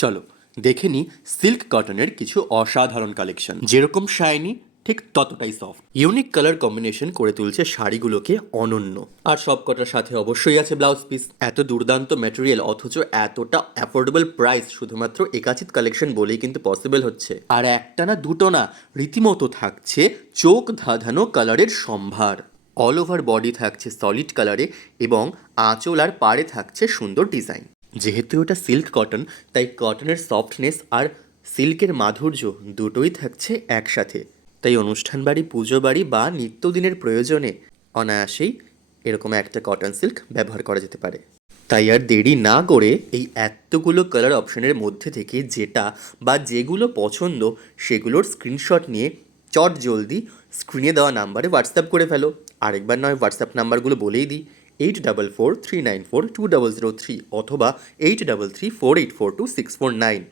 চলো দেখে নিই সিল্ক কটনের কিছু অসাধারণ কালেকশন। যেরকম শাইনি ঠিক ততটাই সফট, ইউনিক কালার কম্বিনেশন করে তুলছে শাড়িগুলোকে অনন্য। আর সব কটার সাথে অবশ্যই আছে ব্লাউজ পিস। এত দুর্দান্ত ম্যাটেরিয়াল অথচ এতটা অ্যাফোর্ডেবল প্রাইস শুধুমাত্র একাচিত কালেকশন বলেই কিন্তু পসিবল হচ্ছে। আর একটা না দুটো না, রীতিমতো থাকছে চোখ ধাঁধানো কালারের সম্ভার। অল ওভার বডি থাকছে সলিড কালারে এবং আঁচল আর পাড়ে থাকছে সুন্দর ডিজাইন। যেহেতু ওটা সিল্ক কটন, তাই কটনের সফটনেস আর সিল্কের মাধুর্য দুটোই থাকছে একসাথে। তাই অনুষ্ঠান বাড়ি, পুজো বাড়ি বা নিত্যদিনের প্রয়োজনে অনায়াসেই এরকম একটা কটন সিল্ক ব্যবহার করা যেতে পারে। তাই আর দেরি না করে এই এতগুলো কালার অপশনের মধ্যে থেকে যেটা বা যেগুলো পছন্দ সেগুলোর স্ক্রিনশট নিয়ে চট জলদি স্ক্রিনে দেওয়া নাম্বারে হোয়াটসঅ্যাপ করে ফেলো। আরেকবার নয়, হোয়াটসঅ্যাপ নাম্বারগুলো বলেই দিই: 8443942003 অথবা 8334842649।